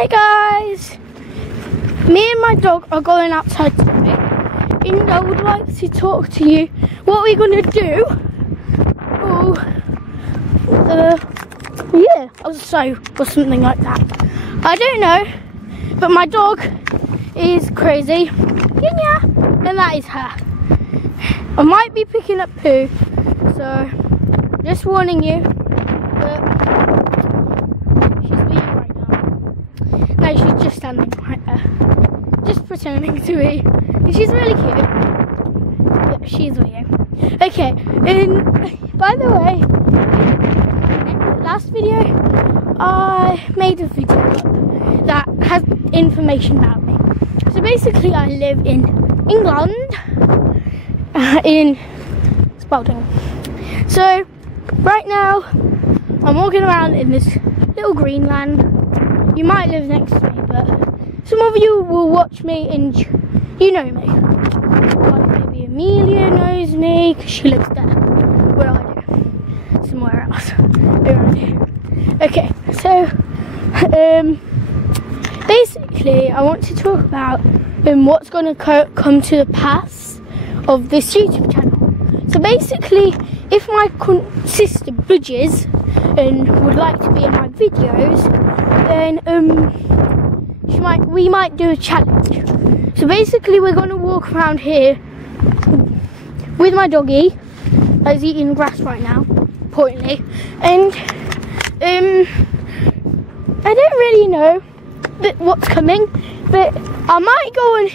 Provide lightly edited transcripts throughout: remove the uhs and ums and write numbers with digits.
Hi guys! Me and my dog are going outside today and I would like to talk to you what we're going to do. Or something like that. I don't know, but my dog is crazy. Yeah, and that is her. I might be picking up poo, so just warning you. But she's weeing right now. No, she's just standing right there, just pretending to wee. And she's really cute. Yeah, she's weeing. Okay, and by the way, last video I made a video that has information about me. So basically, I live in England, in Spalding. So right now, I'm walking around in this little green land. You might live next to me, but some of you will watch me and you know me. Like maybe Amelia knows me because she lives there. Where I do, somewhere else around here. Okay, so basically, I want to talk about what's going to come to the pass of this YouTube channel. So basically, if my sister budges and would like to be in my videos, then we might do a challenge. So basically, we're going to walk around here with my doggy that's eating grass right now, importantly, and I don't really know what's coming, but I might go on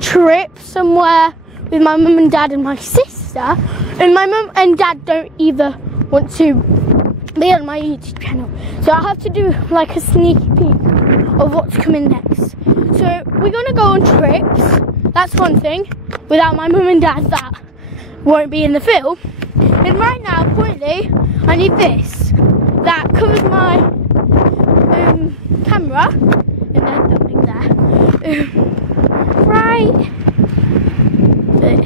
trip somewhere with my mum and dad and my sister, and my mum and dad don't either want to be on my YouTube channel, so I have to do like a sneaky peek of what's coming next. So we're gonna go on trips, that's one thing, without my mum and dad that won't be in the film. And right now, currently, I need this that covers my camera, and then something there, right there.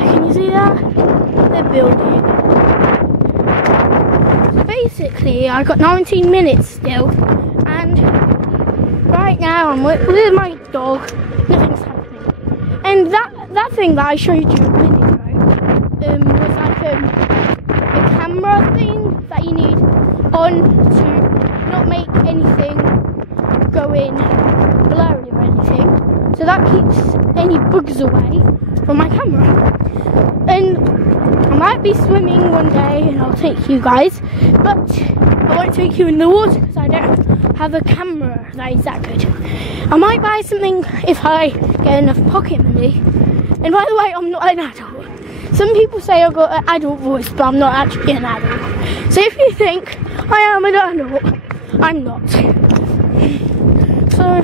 Can you see that? They're building. So basically, I got 19 minutes still, and right now I'm with my dog. Nothing's happening. And that thing that I showed you a minute ago was like a camera thing that you need on to not make anything go in blurry or anything, so that keeps any bugs away from my camera. And I might be swimming one day and I'll take you guys, but I won't take you in the water because I don't have a camera that is that good. I might buy something if I get enough pocket money. And by the way, I'm not an adult. Some people say I've got an adult voice, but I'm not actually an adult. So if you think I am an adult, I'm not. So,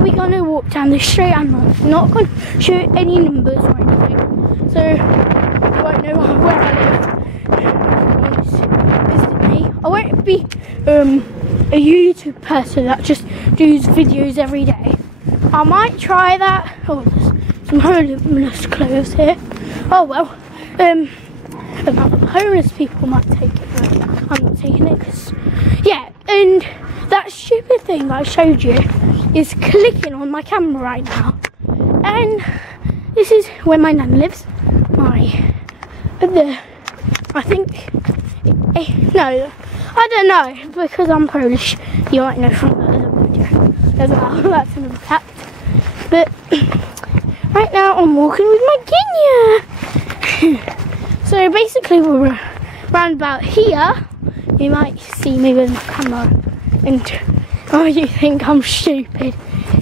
we're gonna walk down the street. I'm not gonna show any numbers or anything, so you won't know where I live. Visit me. I won't be a YouTube person that just does videos every day. I might try that. Oh, there's some homeless clothes here. Oh well. Homeless people might take it, but I'm not taking it because, yeah. And that stupid thing that I showed you is clicking on my camera right now. And this is where my nan lives. I think, no, I don't know, because I'm Polish. You might know from the other video as well. That's another fact. But right now I'm walking with my Kenya. So basically we're round about here. You might see me with my camera and you think I'm stupid,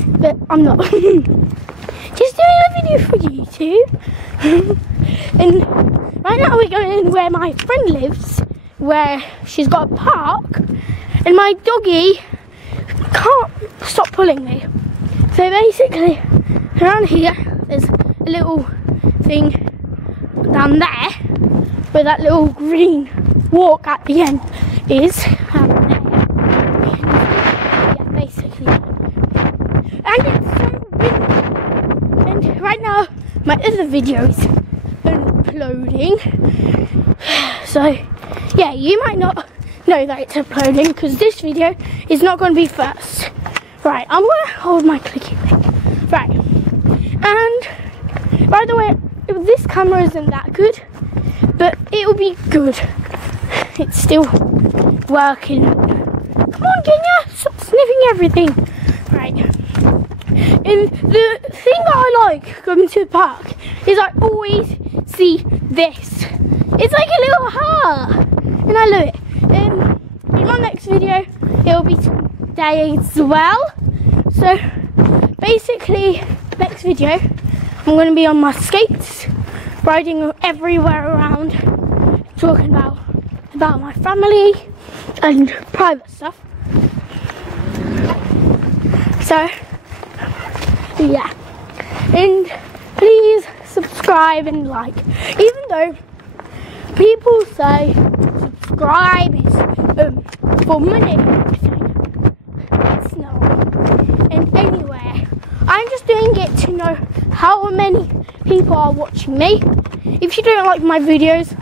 but I'm not. Just doing a video for YouTube. And right now we're going where my friend lives, where she's got a park, and my doggy can't stop pulling me. So basically around here there's a little thing down there where that little green walk at the end is. There. Yeah, basically. And it's so windy. And right now my other video is uploading. So yeah, you might not know that it's uploading, because this video is not going to be first. Right, I'm going to hold my clicky thing. Right, and by the way, this camera isn't that good, but it will be good. It's still working. Come on, Kenya, stop sniffing everything. Right, and the thing that I like going to the park is I always see this. It's like a little heart, and I love it. In my next video, it will be today as well. So basically, next video, I'm going to be on my skates, riding everywhere around, talking about my family and private stuff. So yeah, and please subscribe and like, even though people say subscribe is for money and everything. It's not. And anyway, I'm just doing it to know how many people are watching me. If you don't like my videos,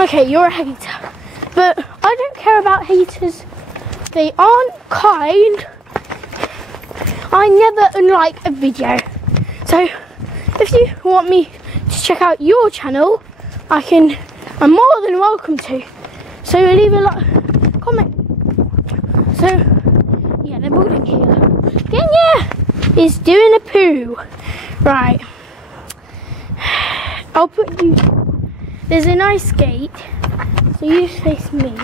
okay, you're a hater. But I don't care about haters. They aren't kind. I never unlike a video. So if you want me to check out your channel, I'm more than welcome to. So leave a comment. So yeah, they're building here. Kenya is doing a poo. Right. I'll put you. There's a nice gate, so you face me.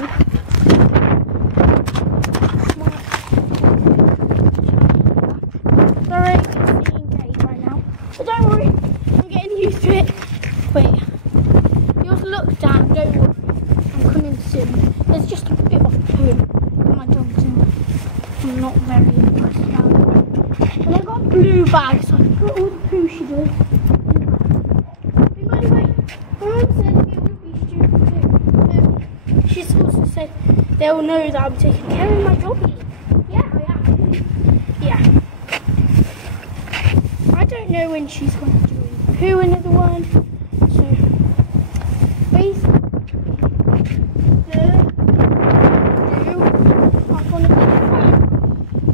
Sorry, it's being gate right now, but don't worry, I'm getting used to it. Wait, you have to look down. Don't worry, I'm coming soon. There's just a bit of poo in my dog's in. I'm not very impressed about it. And I got a blue bag, so I can put all the poo she does. And by the way, my mum said it would be stupid too. She's also said they'll know that I'm taking care of my doggy. Yeah, I am. Yeah. I don't know when she's going to do poo another one. So basically, I'm going to be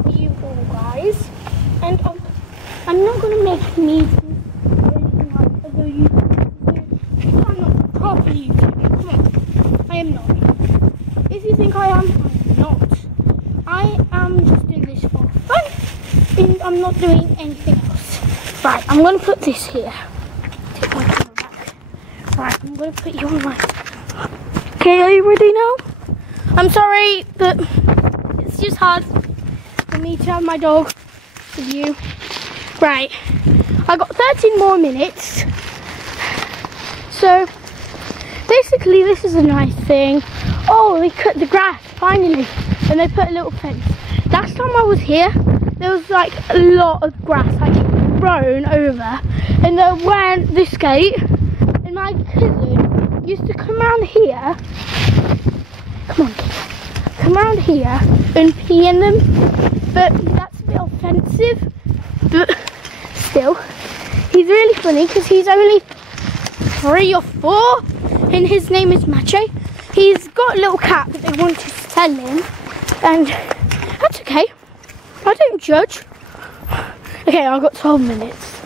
for you all guys, and I'm not going to make meetings or anything like other YouTubers. I'm not a proper YouTuber. Come on, I am not. If you think I am, I'm not. I am just doing this for fun, and I'm not doing anything else. Right, I'm going to put this here. Take my camera back. Right, I'm going to put you on my... Okay, are you ready now? I'm sorry, but it's just hard for me to have my dog with you. Right, I got 13 more minutes. So, basically this is a nice thing. Oh, they cut the grass, finally. And they put a little fence. Last time I was here, there was like a lot of grass, like grown over. And then when this gate, and my cousin used to come around here. Come on, come around here and pee in them. But that's a bit offensive. But still, he's really funny because he's only 3 or 4, and his name is Macho. He's got a little cat that they want to sell him, and that's okay. I don't judge. Okay, I've got 12 minutes.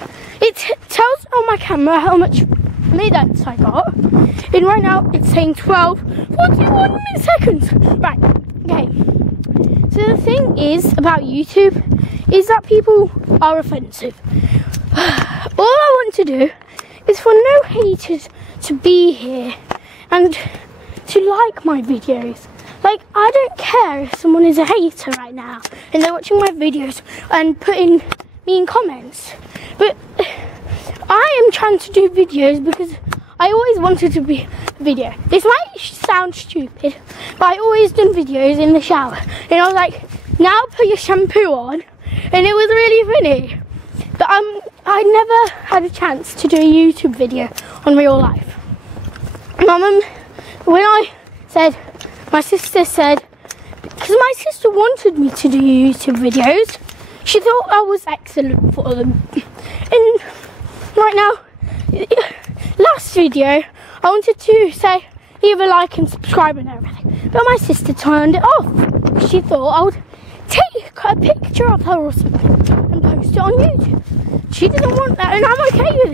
It tells on my camera how much minutes I got, and right now it's saying 12:41 seconds. Right, okay. So the thing is about YouTube is that people are offensive. All I want to do is for no haters to be here and to like my videos. Like, I don't care if someone is a hater right now and they're watching my videos and putting mean comments. But I am trying to do videos because I always wanted to be a video. This might sound stupid, but I always done videos in the shower. And I was like, now put your shampoo on. And it was really funny. But I never had a chance to do a YouTube video on real life. My mum, my sister said, because my sister wanted me to do YouTube videos, she thought I was excellent for them. And right now, last video, I wanted to say, leave a like and subscribe and everything. But my sister turned it off. She thought I would take a picture of her or something and post it on YouTube. She didn't want that, and I'm okay with it.